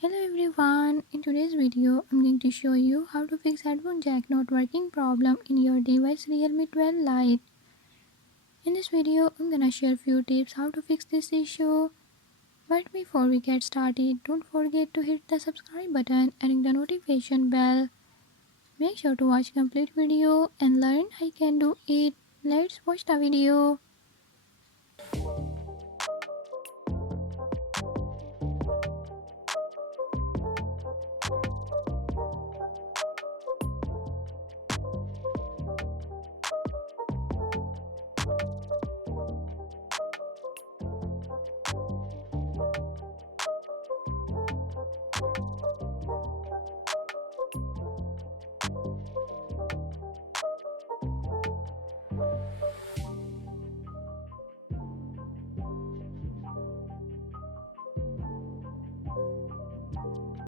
Hello everyone, in today's video I'm going to show you how to fix headphone jack not working problem in your device Realme 12 Lite. In this video I'm gonna share few tips how to fix this issue. But before we get started, don't forget to hit the subscribe button and ring the notification bell. Make sure to watch complete video and learn I can do it. Let's watch the video.